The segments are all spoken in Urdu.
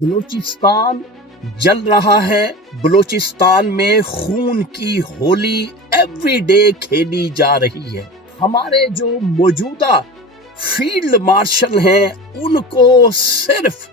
بلوچستان جل رہا ہے۔ بلوچستان میں خون کی ہولی ایوری ڈے کھیلی جا رہی ہے۔ ہمارے جو موجودہ فیلڈ مارشل ہیں ان کو صرف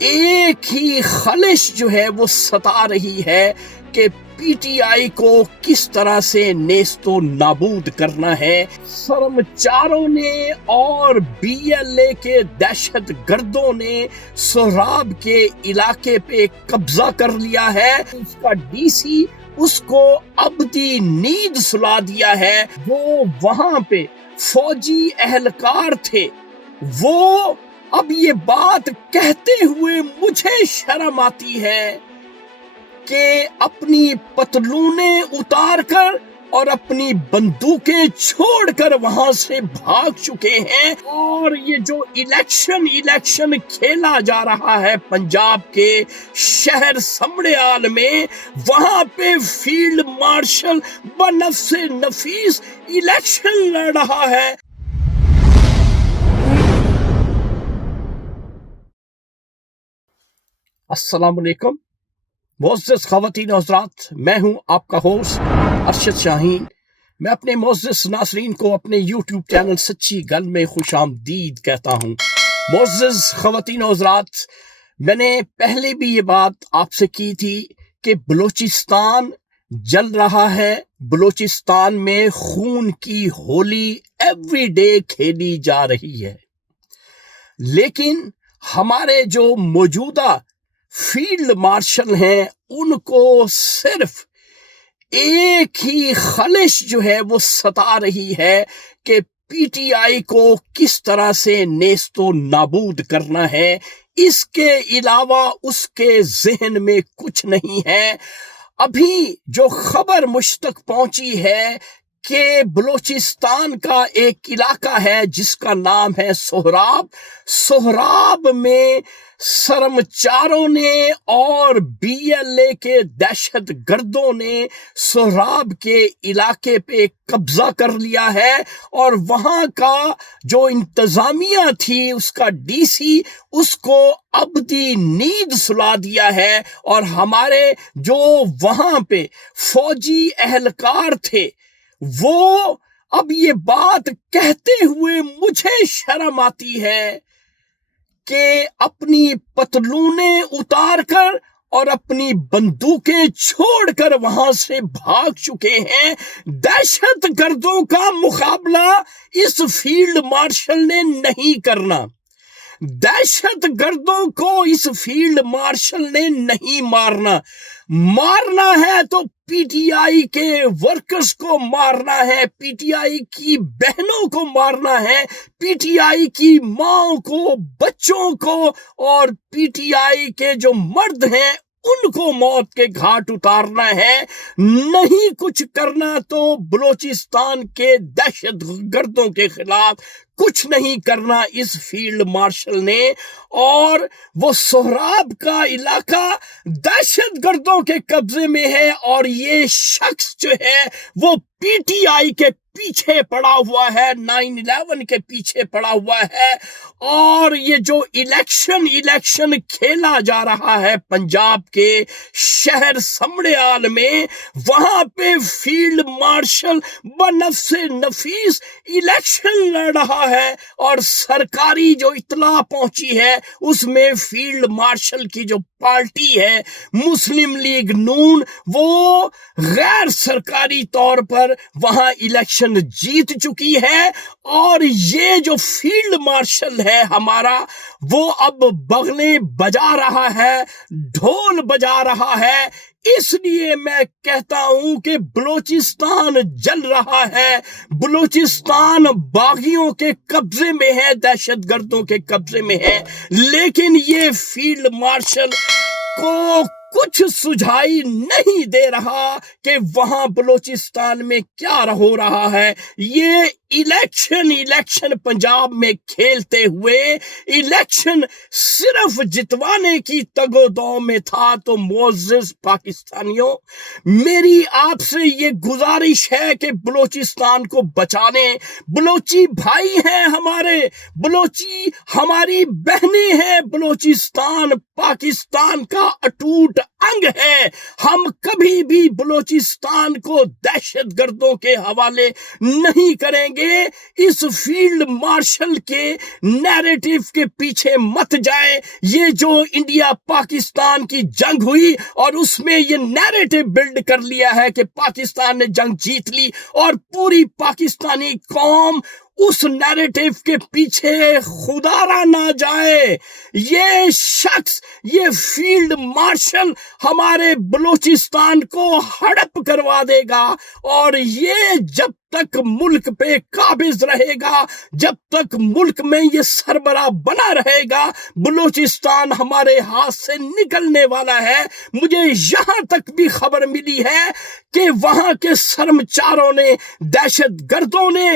ایک ہی خلش جو ہے وہ ستا رہی ہے کہ پی ٹی آئی کو کس طرح سے نیست و نابود کرنا ہے۔ سرمچاروں نے اور بی ایل اے کے دہشت گردوں نے سہراب کے علاقے پہ قبضہ کر لیا ہے۔ اس کا ڈی سی اس کو ابدی نیند سلا دیا ہے۔ وہ وہاں پہ فوجی اہلکار تھے، وہ اب یہ بات کہتے ہوئے مجھے شرم آتی ہے کہ اپنی پتلونیں اتار کر اور اپنی بندوقیں چھوڑ کر وہاں سے بھاگ چکے ہیں۔ اور یہ جو الیکشن کھیلا جا رہا ہے پنجاب کے شہر سمڑیال میں، وہاں پہ فیلڈ مارشل بنفس نفیس الیکشن لڑ رہا ہے۔ السلام علیکم معزز خواتین و حضرات، میں ہوں آپ کا ہوسٹ ارشد شاہین۔ میں اپنے معزز ناظرین کو اپنے یوٹیوب چینل سچی گل میں خوش آمدید کہتا ہوں۔ معزز خواتین و حضرات، میں نے پہلے بھی یہ بات آپ سے کی تھی کہ بلوچستان جل رہا ہے۔ بلوچستان میں خون کی ہولی ایوری ڈے کھیلی جا رہی ہے، لیکن ہمارے جو موجودہ فیلڈ مارشل ہیں ان کو صرف ایک ہی خلش جو ہے وہ ستا رہی ہے کہ پی ٹی آئی کو کس طرح سے نیست و نابود کرنا ہے۔ اس کے علاوہ اس کے ذہن میں کچھ نہیں ہے۔ ابھی جو خبر مجھ تک پہنچی ہے کہ بلوچستان کا ایک علاقہ ہے جس کا نام ہے سہراب میں سرمچاروں نے اور بی ایل اے کے دہشت گردوں نے سہراب کے علاقے پہ قبضہ کر لیا ہے، اور وہاں کا جو انتظامیہ تھی اس کا ڈی سی اس کو ابدی نیند سلا دیا ہے۔ اور ہمارے جو وہاں پہ فوجی اہلکار تھے، وہ اب یہ بات کہتے ہوئے مجھے شرم آتی ہے کہ اپنی پتلونیں اتار کر اور اپنی بندوقیں چھوڑ کر وہاں سے بھاگ چکے ہیں۔ دہشت گردوں کا مقابلہ اس فیلڈ مارشل نے نہیں کرنا۔ دہشت گردوں کو اس فیلڈ مارشل نے نہیں مارنا ہے تو پی ٹی آئی کے ورکرز کو مارنا ہے، پی ٹی آئی کی بہنوں کو مارنا ہے، پی ٹی آئی کی ماں کو، بچوں کو، اور پی ٹی آئی کے جو مرد ہیں ان کو موت کے گھاٹ اتارنا ہے۔ نہیں کچھ کرنا تو بلوچستان کے دہشت گردوں کے خلاف کچھ نہیں کرنا اس فیلڈ مارشل نے۔ اور وہ سہراب کا علاقہ دہشت گردوں کے قبضے میں ہے، اور یہ شخص جو ہے وہ پی ٹی آئی کے پیچھے پڑا ہوا ہے، 9/11 کے پیچھے پڑا ہوا ہے۔ اور یہ جو الیکشن کھیلا جا رہا ہے پنجاب کے شہر سمڑیال میں، وہاں پہ فیلڈ مارشل بنفس نفیس الیکشن لڑ رہا ہے۔ اور سرکاری جو اطلاع پہنچی ہے اس میں فیلڈ مارشل کی جو پارٹی ہے مسلم لیگ نون، وہ غیر سرکاری طور پر وہاں الیکشن جیت چکی ہے۔ اور یہ جو فیلڈ مارشل ہے ہمارا، وہ اب بغلیں بجا رہا ہے، ڈھول بجا رہا ہے۔ اس لیے میں کہتا ہوں کہ بلوچستان جل رہا ہے، بلوچستان باغیوں کے قبضے میں ہے، دہشت گردوں کے قبضے میں ہے، لیکن یہ فیلڈ مارشل کو کچھ سجھائی نہیں دے رہا کہ وہاں بلوچستان میں کیا ہو رہا ہے. یہ الیکشن پنجاب میں کھیلتے ہوئے الیکشن صرف جتوانے کی تگ و دو میں تھا. تو معزز پاکستانیوں، میری آپ سے یہ گزارش ہے کہ بلوچستان کو بچانے. بلوچی بھائی ہیں ہمارے، بلوچی ہماری بہنیں ہیں. بلوچستان پاکستان کا اٹوٹ انگ ہے. ہم کبھی بھی بلوچستان کو دہشت گردوں کے حوالے نہیں کریں گے. اس فیلڈ مارشل کے نیریٹو کے پیچھے مت جائیں. یہ جو انڈیا پاکستان کی جنگ ہوئی اور اس میں یہ نیریٹو بلڈ کر لیا ہے کہ پاکستان نے جنگ جیت لی اور پوری پاکستانی قوم اس نیریٹو کے پیچھے خدا نہ جائے. یہ شخص، یہ فیلڈ مارشل ہمارے بلوچستان کو ہڑپ کروا دے گا، اور یہ جب تک ملک پہ قابض رہے گا، جب تک ملک میں یہ سربراہ بنا رہے گا، بلوچستان ہمارے ہاتھ سے نکلنے والا ہے. مجھے یہاں تک بھی خبر ملی ہے کہ وہاں کے سرمچاروں نے، دہشت گردوں نے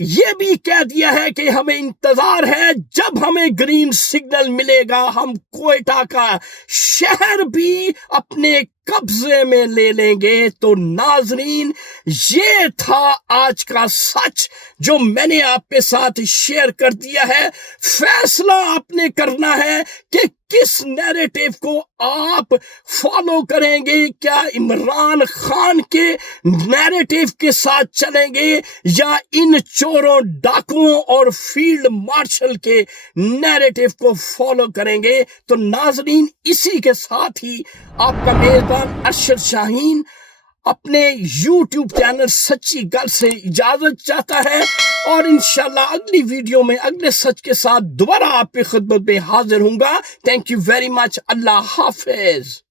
یہ بھی کہہ دیا ہے کہ ہمیں انتظار ہے، جب ہمیں گرین سگنل ملے گا ہم کوئٹہ کا شہر بھی اپنے قبضے میں لے لیں گے. تو ناظرین، یہ تھا آج کا سچ جو میں نے آپ کے ساتھ شیئر کر دیا ہے. فیصلہ آپ نے کرنا ہے کہ کس نیریٹو کو آپ فالو کریں گے. کیا عمران خان کے نیریٹو کے ساتھ چلیں گے یا ان چوروں، ڈاکوؤں اور فیلڈ مارشل کے نیریٹو کو فالو کریں گے؟ تو ناظرین، اسی کے ساتھ ہی آپ کا میزبان ارشد شاہین اپنے یوٹیوب چینل سچی گل سے اجازت چاہتا ہے، اور انشاءاللہ اگلی ویڈیو میں اگلے سچ کے ساتھ دوبارہ آپ کی خدمت میں حاضر ہوں گا. Thank you very much. اللہ حافظ.